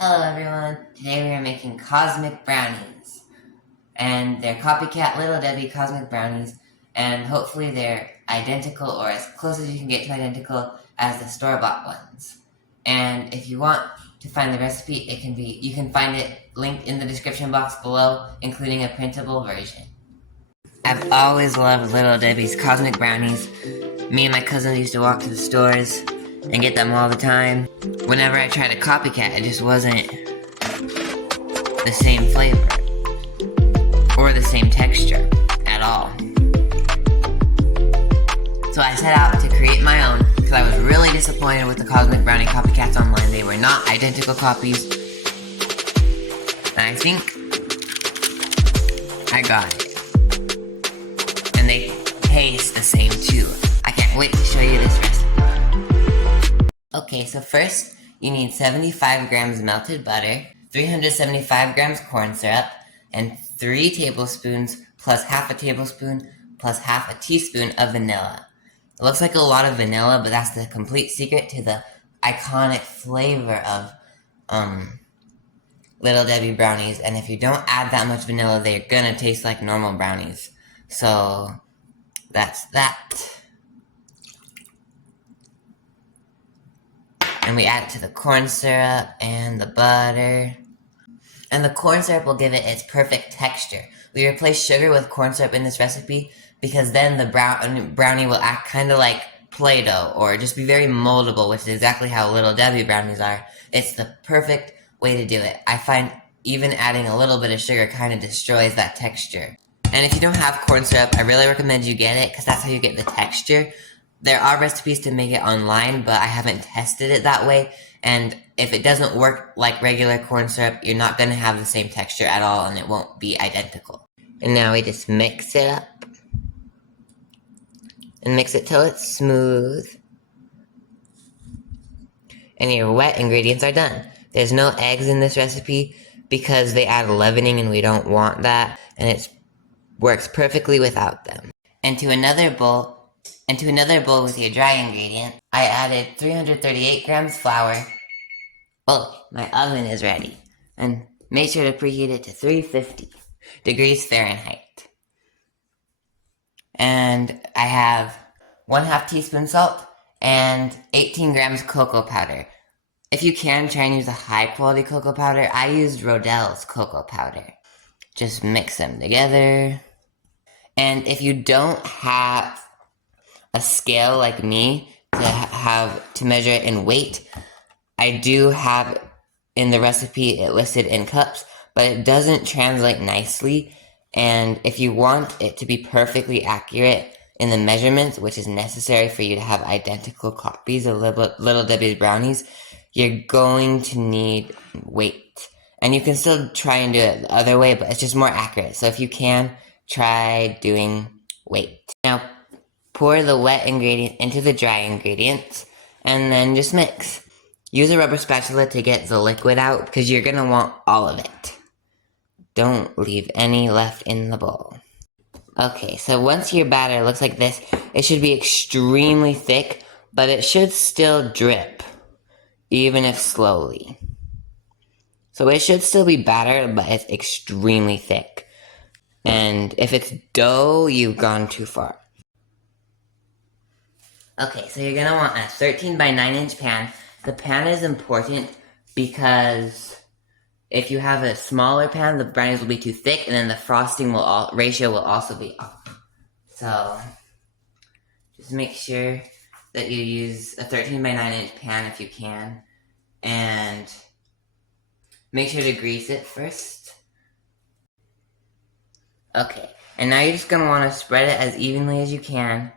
Hello everyone, today we are making cosmic brownies. And they're Copycat Little Debbie cosmic brownies, and hopefully they're identical or as close as you can get to identical as the store-bought ones. And if you want to find the recipe, you can find it linked in the description box below, including a printable version. I've always loved Little Debbie's cosmic brownies. Me and my cousins used to walk to the stores and get them all the time. Whenever I tried a copycat, it just wasn't the same flavor or the same texture at all. So I set out to create my own because I was really disappointed with the cosmic brownie copycats online. They were not identical copies. And I think I got it. And they taste the same too. I can't wait to show you this recipe. Okay, so first you need 75 grams melted butter, 375 grams corn syrup, and 3 tablespoons plus half a tablespoon plus half a teaspoon of vanilla. It looks like a lot of vanilla, but that's the complete secret to the iconic flavor of Little Debbie brownies. And if you don't add that much vanilla, they're gonna taste like normal brownies. So that's that. And we add it to the corn syrup and the butter. And the corn syrup will give it its perfect texture. We replace sugar with corn syrup in this recipe because then the brownie will act kind of like Play-Doh or just be very moldable, which is exactly how Little Debbie brownies are. It's the perfect way to do it. I find even adding a little bit of sugar kind of destroys that texture. And if you don't have corn syrup, I really recommend you get it because that's how you get the texture. There are recipes to make it online, but I haven't tested it that way, and if it doesn't work like regular corn syrup, you're not going to have the same texture at all, and it won't be identical. And now we just mix it up, and mix it till it's smooth, and your wet ingredients are done. There's no eggs in this recipe because they add leavening, and we don't want that, and it works perfectly without them. And to another bowl with your dry ingredient, I added 338 grams flour. Well, my oven is ready. And make sure to preheat it to 350 degrees Fahrenheit. And I have 1/2 teaspoon salt and 18 grams cocoa powder. If you can, try and use a high quality cocoa powder. I used Rodell's cocoa powder. Just mix them together. And if you don't have a scale like me to measure it in weight, I do have in the recipe it listed in cups, but it doesn't translate nicely. And if you want it to be perfectly accurate in the measurements, which is necessary for you to have identical copies of Little Debbie's brownies, you're going to need weight. And you can still try and do it the other way, but it's just more accurate. So if you can, try doing weight. Now, pour the wet ingredient into the dry ingredients, and then just mix. Use a rubber spatula to get the liquid out, because you're going to want all of it. Don't leave any left in the bowl. Okay, so once your batter looks like this, it should be extremely thick, but it should still drip, even if slowly. So it should still be batter, but it's extremely thick. And if it's dough, you've gone too far. Okay, so you're going to want a 13 by 9 inch pan. The pan is important because if you have a smaller pan, the brownies will be too thick, and then the frosting ratio will also be off. So just make sure that you use a 13 by 9 inch pan if you can, and make sure to grease it first. Okay, and now you're just going to want to spread it as evenly as you can.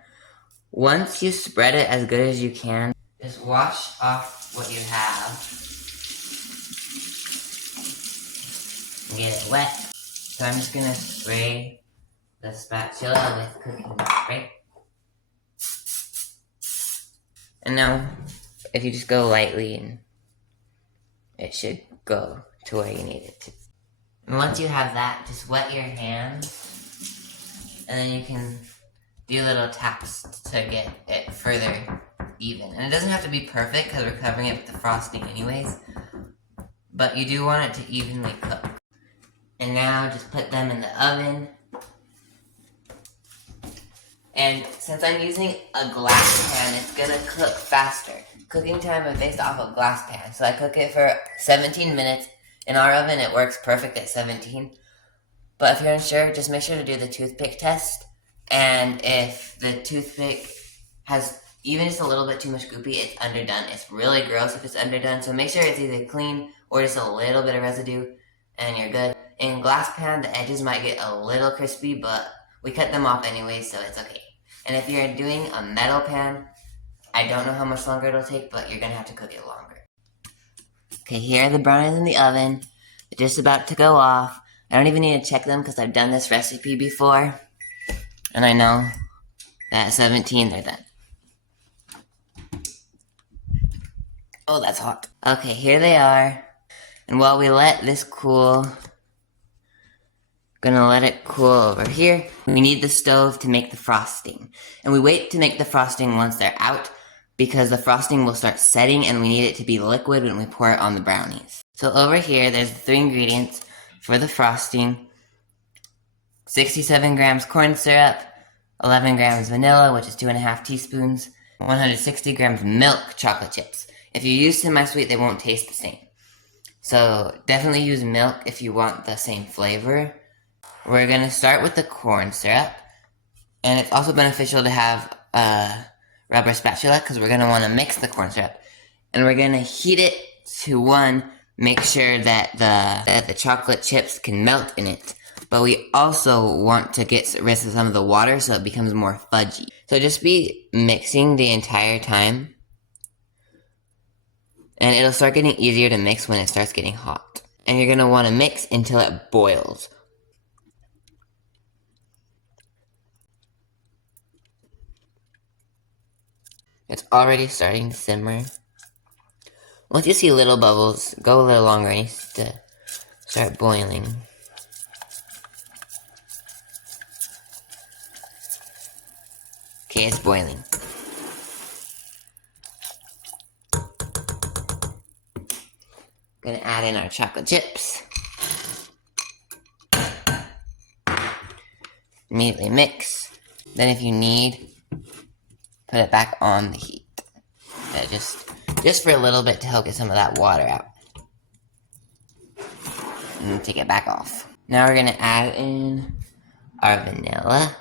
Once you spread it as good as you can, just wash off what you have and get it wet. So I'm just going to spray the spatula with cooking spray. And now, if you just go lightly, it should go to where you need it to. And once you have that, just wet your hands, and then you can do little taps to get it further even. And it doesn't have to be perfect because we're covering it with the frosting anyways. but you do want it to evenly cook. And now just put them in the oven. And since I'm using a glass pan, it's gonna cook faster. Cooking time is based off a glass pan. So I cook it for 17 minutes. In our oven, it works perfect at 17. But if you're unsure, just make sure to do the toothpick test. And if the toothpick has even just a little bit too much goopy, it's underdone. It's really gross if it's underdone. So make sure it's either clean or just a little bit of residue, and you're good. In glass pan, the edges might get a little crispy, but we cut them off anyway, so it's okay. And if you're doing a metal pan, I don't know how much longer it'll take, but you're gonna have to cook it longer. Okay, here are the brownies in the oven. They're just about to go off. I don't even need to check them because I've done this recipe before. And I know that at 17, they're done. Oh, that's hot. Okay, here they are. And while we let this cool, gonna let it cool over here. We need the stove to make the frosting. And we wait to make the frosting once they're out because the frosting will start setting and we need it to be liquid when we pour it on the brownies. So over here, there's the 3 ingredients for the frosting. 67 grams corn syrup, 11 grams vanilla, which is 2.5 teaspoons, 160 grams milk chocolate chips. If you use semi-sweet, they won't taste the same. So definitely use milk if you want the same flavor. We're going to start with the corn syrup. And it's also beneficial to have a rubber spatula because we're going to want to mix the corn syrup. And we're going to heat it to make sure that the chocolate chips can melt in it. But we also want to get rid of some of the water so it becomes more fudgy. So just be mixing the entire time. And it'll start getting easier to mix when it starts getting hot. And you're going to want to mix until it boils. It's already starting to simmer. Once you see little bubbles, go a little longer. It needs to start boiling. Okay, it's boiling. Gonna add in our chocolate chips. Immediately mix. Then if you need, put it back on the heat. Just for a little bit to help get some of that water out. And then take it back off. Now we're gonna add in our vanilla.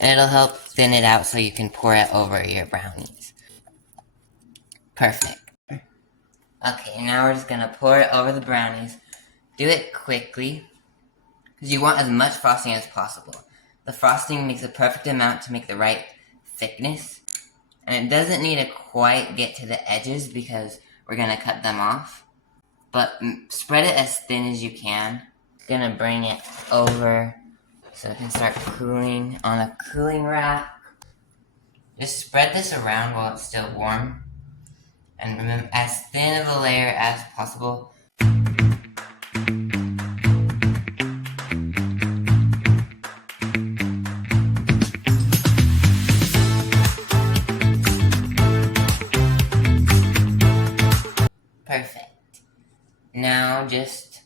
And it'll help thin it out so you can pour it over your brownies. Perfect. Okay, now we're just gonna pour it over the brownies. Do it quickly, because you want as much frosting as possible. The frosting makes a perfect amount to make the right thickness. And it doesn't need to quite get to the edges because we're gonna cut them off. But spread it as thin as you can. Gonna bring it over so it can start cooling on a cooling rack. Just spread this around while it's still warm. And remember, as thin of a layer as possible. Perfect. Now just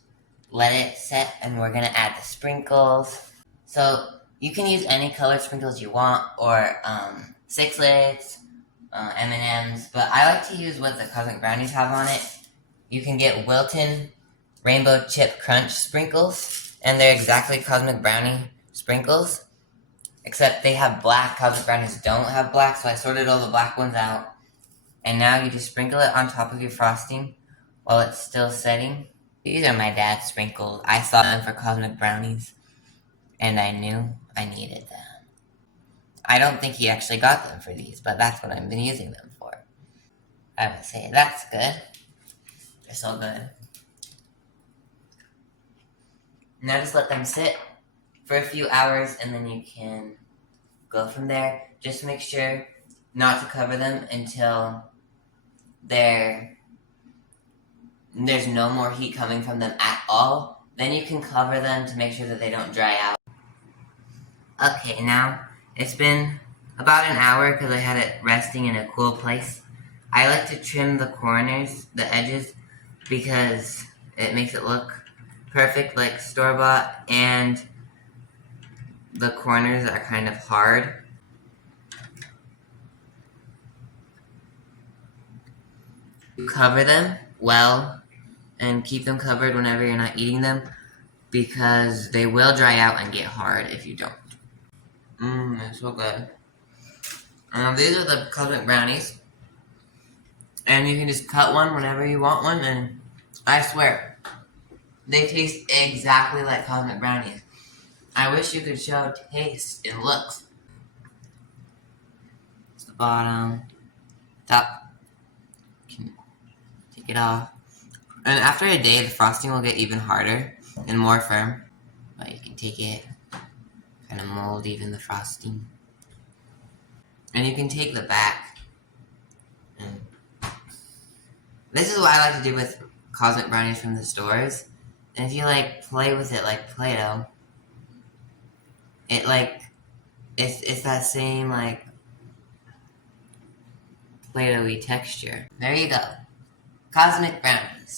let it set and we're gonna add the sprinkles. So you can use any colored sprinkles you want, or sixlets, M&Ms, but I like to use what the Cosmic Brownies have on it. You can get Wilton Rainbow Chip Crunch sprinkles, and they're exactly Cosmic Brownie sprinkles, except they have black. Cosmic Brownies don't have black, so I sorted all the black ones out. And now you just sprinkle it on top of your frosting while it's still setting. These are my dad's sprinkles. I saw them for Cosmic Brownies, and I knew I needed them. I don't think he actually got them for these, but that's what I've been using them for. I would say that's good. They're so good. Now just let them sit for a few hours and then you can go from there. Just make sure not to cover them until there's no more heat coming from them at all. Then you can cover them to make sure that they don't dry out. Okay, now it's been about an hour because I had it resting in a cool place. I like to trim the corners, the edges, because it makes it look perfect like store-bought, and the corners are kind of hard. Cover them well and keep them covered whenever you're not eating them, because they will dry out and get hard if you don't. It's so good. These are the cosmic brownies, and you can just cut one whenever you want one, and I swear, they taste exactly like cosmic brownies. I wish you could show taste and looks. It's the bottom, top, you can take it off. And after a day, the frosting will get even harder and more firm, but you can take it, kind of mold even the frosting. And you can take the back. And this is what I like to do with cosmic brownies from the stores. And if you play with it like Play-Doh, it's that same Play-Doh-y texture. There you go. Cosmic brownies.